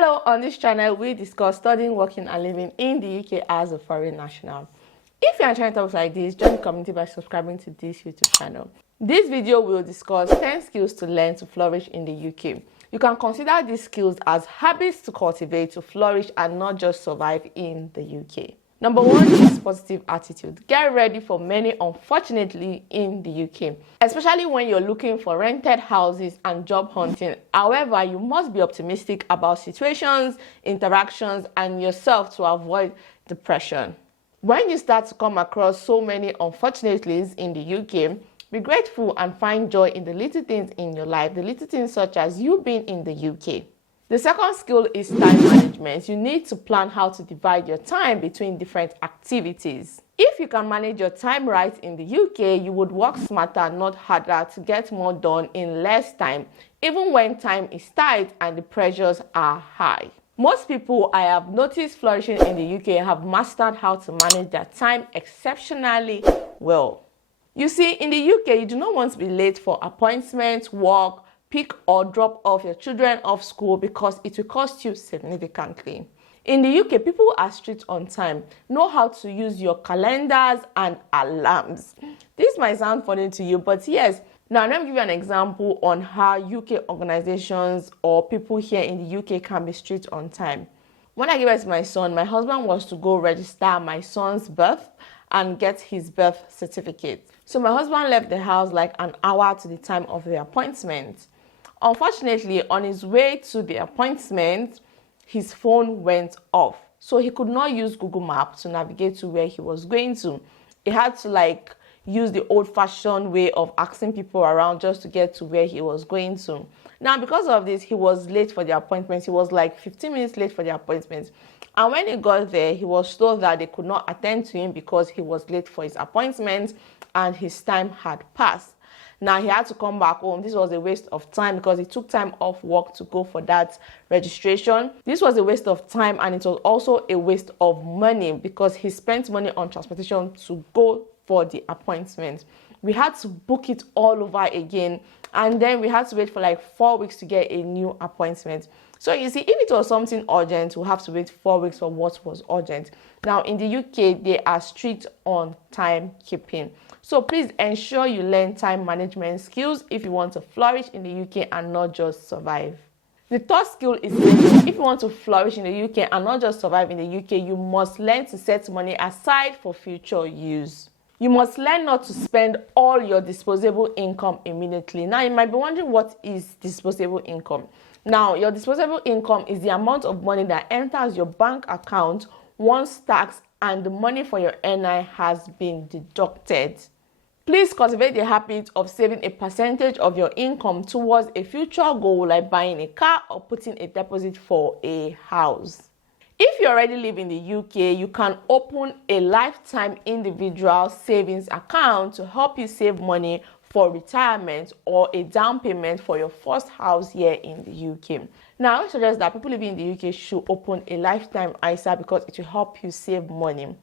Hello, on this channel we discuss studying, working and living in the UK as a foreign national. If you are trying topics like this, join the community by subscribing to this YouTube channel. This video will discuss 10 skills to learn to flourish in the UK. You can consider these skills as habits to cultivate to flourish and not just survive in the UK. Number 1 is positive attitude. Get ready for many, unfortunately, in the UK, especially when you're looking for rented houses and job hunting. However, you must be optimistic about situations, interactions, and yourself to avoid depression. When you start to come across so many unfortunatelies in the UK, be grateful and find joy in the little things in your life, the little things such as you being in the UK. The second skill is time management. You need to plan how to divide your time between different activities. If you can manage your time right in the UK, you would work smarter, not harder, to get more done in less time, even when time is tight and the pressures are high. Most people I have noticed flourishing in the UK have mastered how to manage their time exceptionally well. You see, in the UK, you do not want to be late for appointments, work, pick or drop off your children off school because it will cost you significantly. In the UK, people are strict on time, know how to use your calendars and alarms. This might sound funny to you, but yes. Now, let me give you an example on how UK organizations or people here in the UK can be strict on time. When I gave birth to my son, my husband was to go register my son's birth and get his birth certificate. So my husband left the house like an hour to the time of the appointment. Unfortunately, on his way to the appointment, his phone went off. So he could not use Google Maps to navigate to where he was going to. He had to use the old-fashioned way of asking people around just to get to where he was going to. Now, because of this, he was late for the appointment. He was like 15 minutes late for the appointment. And when he got there, he was told that they could not attend to him because he was late for his appointment and his time had passed. Now, he had to come back home. This was a waste of time because he took time off work to go for that registration. This was a waste of time, and it was also a waste of money because he spent money on transportation to go for the appointment. We had to book it all over again, and then we had to wait for like 4 weeks to get a new appointment. So you see, if it was something urgent, we'll have to wait 4 weeks for what was urgent. Now, in the UK, they are strict on timekeeping. So please ensure you learn time management skills if you want to flourish in the UK and not just survive. The third skill is saving. If you want to flourish in the UK and not just survive in the UK, you must learn to set money aside for future use. You must learn not to spend all your disposable income immediately. Now, you might be wondering, what is disposable income? Now, your disposable income is the amount of money that enters your bank account once tax and the money for your NI has been deducted. Please cultivate the habit of saving a percentage of your income towards a future goal like buying a car or putting a deposit for a house. If you already live in the UK, you can open a lifetime individual savings account to help you save money for retirement or a down payment for your first house here in the UK. Now, I suggest that people living in the UK should open a lifetime ISA because it will help you save money.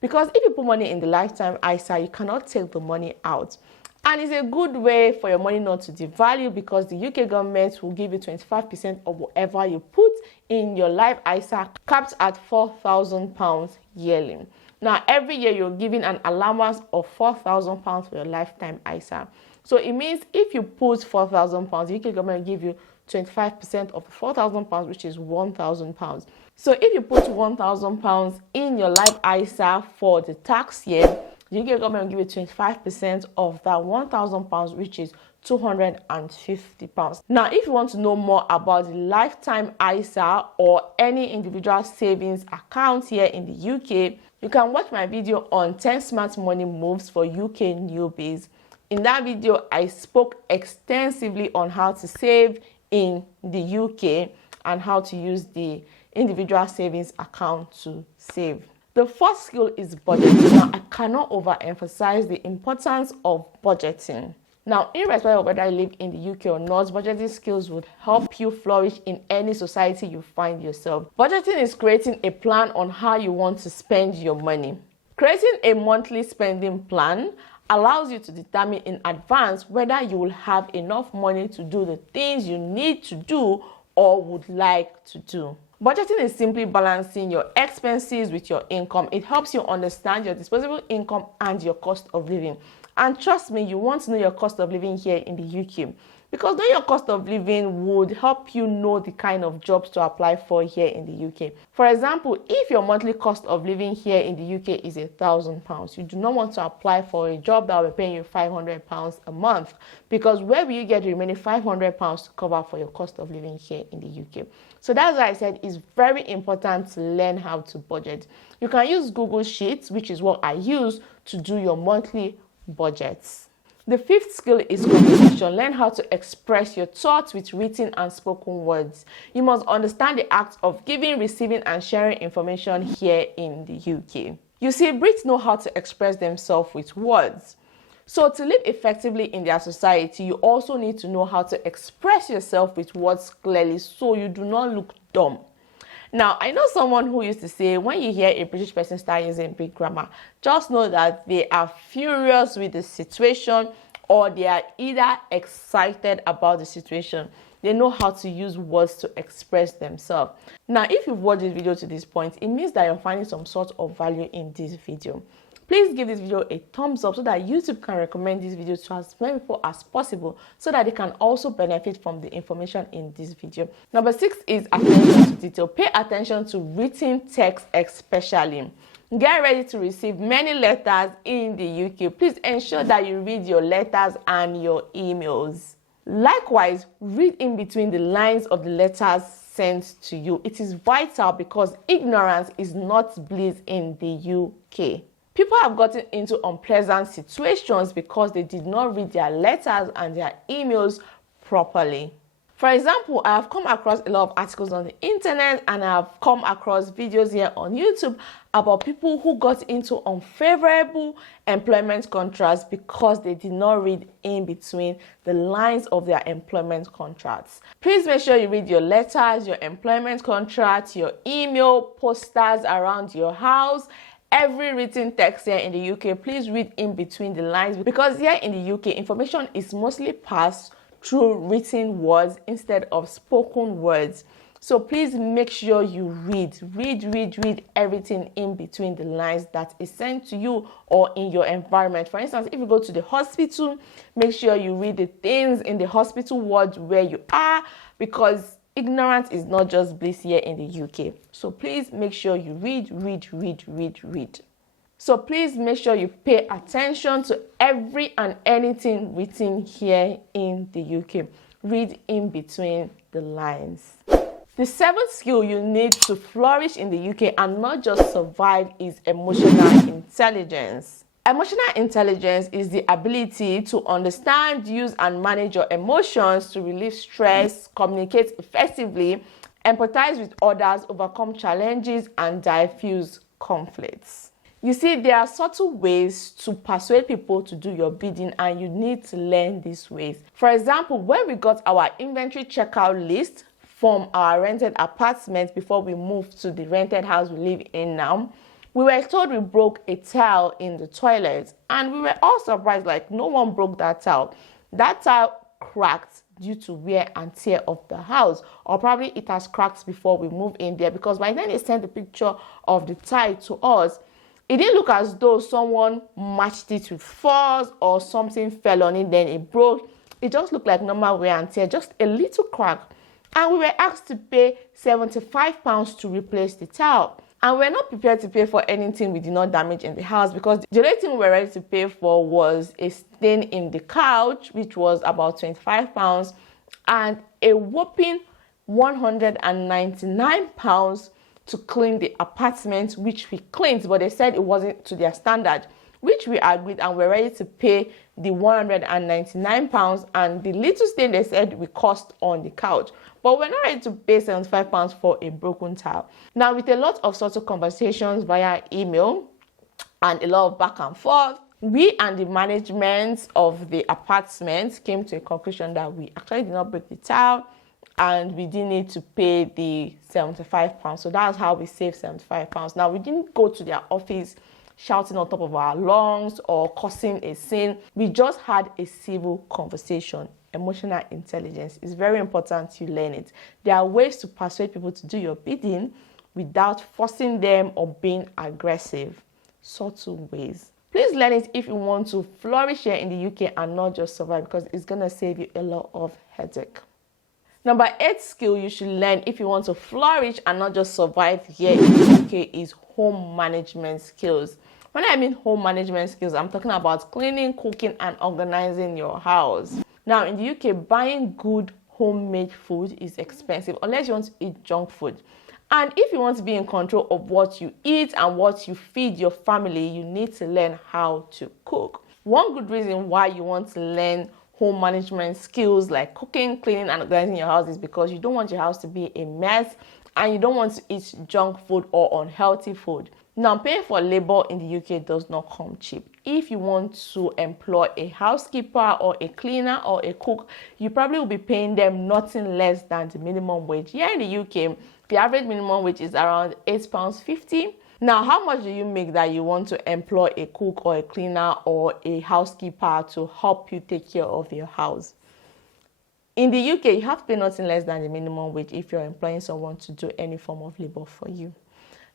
Because if you put money in the lifetime ISA, you cannot take the money out. And it's a good way for your money not to devalue because the UK government will give you 25% of whatever you put in your life ISA, capped at £4,000 yearly. Now, every year you're given an allowance of £4,000 for your lifetime ISA. So it means if you put £4,000, the UK government will give you 25% of £4,000, which is £1,000. So if you put £1,000 in your life ISA for the tax year, the UK government will give you 25% of that £1,000, which is £250. Now, if you want to know more about the lifetime ISA or any individual savings account here in the UK, you can watch my video on 10 smart money moves for UK newbies. In that video, I spoke extensively on how to save in the UK and how to use the individual savings account to save. The first skill is budgeting. Now, I cannot overemphasize the importance of budgeting. Now, irrespective of whether you live in the UK or not, budgeting skills would help you flourish in any society you find yourself. Budgeting is creating a plan on how you want to spend your money. Creating a monthly spending plan allows you to determine in advance whether you will have enough money to do the things you need to do or would like to do. Budgeting is simply balancing your expenses with your income. It helps you understand your disposable income and your cost of living. And trust me, you want to know your cost of living here in the UK, because knowing your cost of living would help you know the kind of jobs to apply for here in the UK. For example, if your monthly cost of living here in the UK is £1,000, you do not want to apply for a job that will be paying you £500 a month, because where will you get the remaining £500 to cover for your cost of living here in the UK? So that's why I said it's very important to learn how to budget. You can use Google Sheets, which is what I use to do your monthly budgets. The fifth skill is communication. Learn how to express your thoughts with written and spoken words. You must understand the act of giving, receiving, and sharing information here in the UK. You see, Brits know how to express themselves with words. So to live effectively in their society, you also need to know how to express yourself with words clearly so you do not look dumb. Now, I know someone who used to say, when you hear a British person start using big grammar, just know that they are furious with the situation, or they are either excited about the situation. They know how to use words to express themselves. Now, if you've watched this video to this point, it means that you're finding some sort of value in this video. Please give this video a thumbs up so that YouTube can recommend this video to as many people as possible, so that they can also benefit from the information in this video. Number 6 is attention to detail. Pay attention to written text especially. Get ready to receive many letters in the UK. Please ensure that you read your letters and your emails. Likewise, read in between the lines of the letters sent to you. It is vital, because ignorance is not bliss in the UK. People have gotten into unpleasant situations because they did not read their letters and their emails properly. For example, I have come across a lot of articles on the internet, and I have come across videos here on YouTube about people who got into unfavorable employment contracts because they did not read in between the lines of their employment contracts. Please make sure you read your letters, your employment contracts, your email, posters around your house, every written text here in the UK. Please read in between the lines, because here in the UK, information is mostly passed through written words instead of spoken words. So please make sure you read everything in between the lines that is sent to you or in your environment. For instance, if you go to the hospital, make sure you read the things in the hospital wards where you are, because ignorance is not just bliss here in the UK. So please make sure you read. So please make sure you pay attention to every and anything written here in the UK. Read in between the lines. The seventh skill you need to flourish in the UK and not just survive is emotional intelligence. Emotional intelligence is the ability to understand, use, and manage your emotions to relieve stress, communicate effectively, empathize with others, overcome challenges, and diffuse conflicts. You see, there are subtle ways to persuade people to do your bidding, and you need to learn these ways. For example, when we got our inventory checkout list from our rented apartment before we moved to the rented house we live in now, we were told we broke a tile in the toilet, and we were all surprised, like no one broke that tile. That tile cracked due to wear and tear of the house, or probably it has cracked before we moved in there, because by then they sent the picture of the tile to us. It didn't look as though someone matched it with force or something fell on it, then it broke. It just looked like normal wear and tear, just a little crack. And we were asked to pay £75 to replace the tile. And we're not prepared to pay for anything we did not damage in the house, because the only thing we were ready to pay for was a stain in the couch, which was about £25, and a whopping £199 to clean the apartment, which we cleaned, but they said it wasn't to their standard, which we agreed, and we're ready to pay the £199 and the little stain they said we cost on the couch. But we're not ready to pay £75 for a broken tile. Now, with a lot of subtle conversations via email and a lot of back and forth, we and the management of the apartment came to a conclusion that we actually did not break the tile, and we didn't need to pay the £75. So that's how we saved £75. Now, we didn't go to their office shouting on top of our lungs or causing a scene. We just had a civil conversation emotional intelligence. It's very important you learn it. There are ways to persuade people to do your bidding without forcing them or being aggressive. Subtle ways. Please learn it if you want to flourish here in the UK and not just survive, because it's going to save you a lot of headache. Number 8 skill you should learn if you want to flourish and not just survive here in the UK is home management skills. When I mean home management skills, I'm talking about cleaning, cooking, and organizing your house. Now, in the UK, buying good homemade food is expensive unless you want to eat junk food. And if you want to be in control of what you eat and what you feed your family, you need to learn how to cook. One good reason why you want to learn home management skills like cooking, cleaning, and organizing your house is because you don't want your house to be a mess and you don't want to eat junk food or unhealthy food. Now, paying for labor in the UK does not come cheap. If you want to employ a housekeeper or a cleaner or a cook, you probably will be paying them nothing less than the minimum wage. Here in the UK, the average minimum wage is around £8.50. Now, how much do you make that you want to employ a cook or a cleaner or a housekeeper to help you take care of your house? In the UK, you have to pay nothing less than the minimum wage if you're employing someone to do any form of labor for you.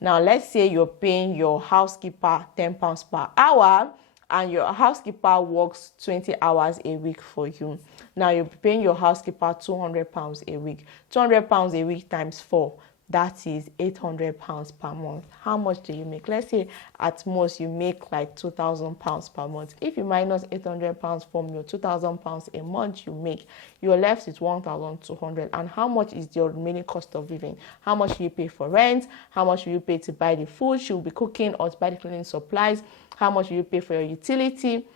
Now, let's say you're paying your housekeeper £10 per hour and your housekeeper works 20 hours a week for you. Now, you're paying your housekeeper £200 a week. £200 a week times 4. That is £800 per month. How much do you make? Let's say at most you make like £2,000 per month. If you minus £800 from your £2,000 a month you make, you're left with £1,200. And how much is your remaining cost of living? How much do you pay for rent? How much will you pay to buy the food you'll be cooking or to buy the cleaning supplies? How much will you pay for your utility?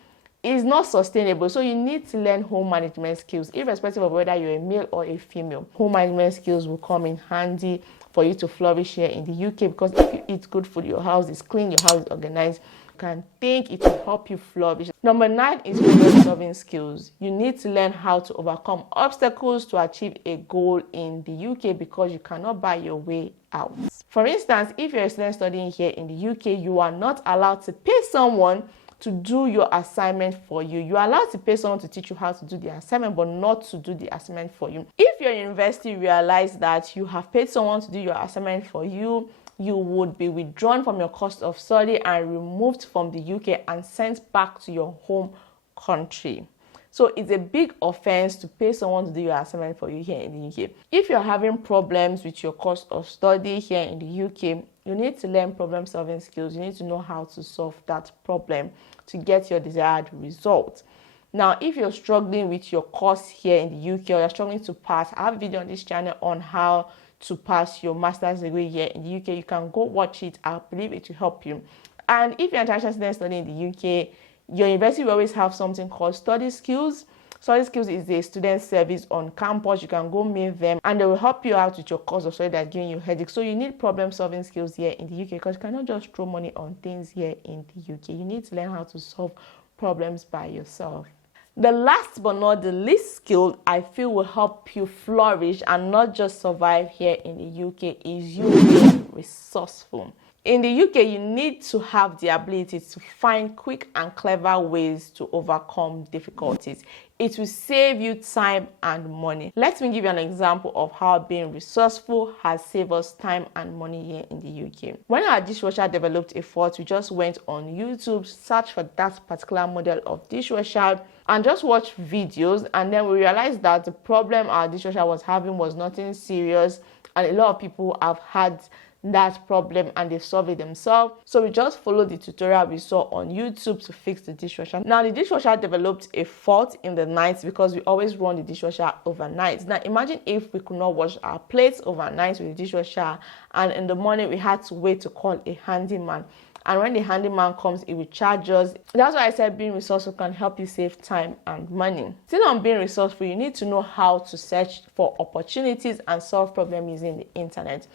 It's not sustainable. So you need to learn home management skills, irrespective of whether you're a male or a female. Home management skills will come in handy for you to flourish here in the UK, because if you eat good food, your house is clean, your house is organized, you can think it will help you flourish. Number 9 is problem solving skills. You need to learn how to overcome obstacles to achieve a goal in the UK, because you cannot buy your way out. For instance, if you're a student studying here in the UK, you are not allowed to pay someone to do your assignment for you. You are allowed to pay someone to teach you how to do the assignment, but not to do the assignment for you. If you're in university, realize that you have paid someone to do your assignment for you, you would be withdrawn from your course of study and removed from the UK and sent back to your home country. So it's a big offense to pay someone to do your assignment for you here in the UK. If you're having problems with your course of study here in the UK, you need to learn problem solving skills. You need to know how to solve that problem to get your desired result. Now, if you're struggling with your course here in the UK or you're struggling to pass, I have a video on this channel on how to pass your master's degree here in the UK. You can go watch it. I believe it will help you. And if you're an international student studying in the UK, your university will always have something called study skills. Study skills is a student service on campus. You can go meet them and they will help you out with your course of study that's giving you headache. So you need problem solving skills here in the UK, because you cannot just throw money on things here in the UK. You need to learn how to solve problems by yourself. The last but not the least skill I feel will help you flourish and not just survive here in the UK is you being resourceful. In the UK, you need to have the ability to find quick and clever ways to overcome difficulties. It will save you time and money. Let me give you an example of how being resourceful has saved us time and money here in the UK. When our dishwasher developed a fault, we just went on YouTube, searched for that particular model of dishwasher, and just watched videos, and then we realized that the problem our dishwasher was having was nothing serious, and a lot of people have had that problem and they solve it themselves. So we just followed the tutorial we saw on YouTube to fix the dishwasher. Now, the dishwasher developed a fault in the night because we always run the dishwasher overnight. Now, imagine if we could not wash our plates overnight with the dishwasher, and in the morning we had to wait to call a handyman. And when the handyman comes, it will charge us. That's why I said being resourceful can help you save time and money. Still on being resourceful, you need to know how to search for opportunities and solve problems using the internet.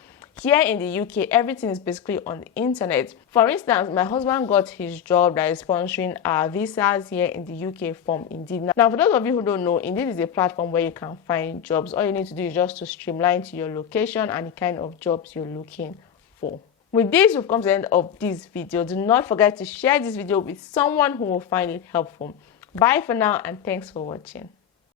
Here in the UK, everything is basically on the internet. For instance, my husband got his job that is sponsoring our visas here in the UK from Indeed. Now, for those of you who don't know, Indeed is a platform where you can find jobs. All you need to do is just to streamline to your location and the kind of jobs you're looking for. With this, we've come to the end of this video. Do not forget to share this video with someone who will find it helpful. Bye for now, and thanks for watching.